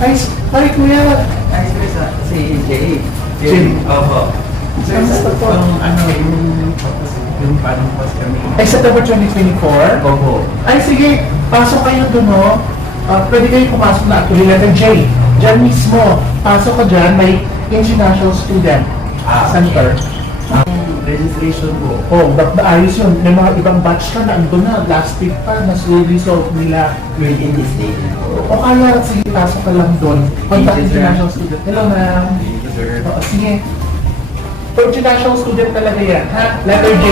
Hi, kuya. Ay, si Jay. Jay. Opo. Kamusta po? Yung parang pas kami. Ay, September 2024? Opo. Ay, sige. Pasok kayo doon, no? Pwede kayo pumasok na actually letter J. Diyan mismo. Pasok ka dyan, may international student center. Registration po. Oh, ayos yun. May mga ibang batch ka na ando na. Last week pa, result nila. Within this day po. O kaya, sige, pasok ka lang doon. Contact Thank you, sir. international student. Hello, ma'am. Thank you, sir. Oo, sige. For international student talaga yan, ha? Letter J.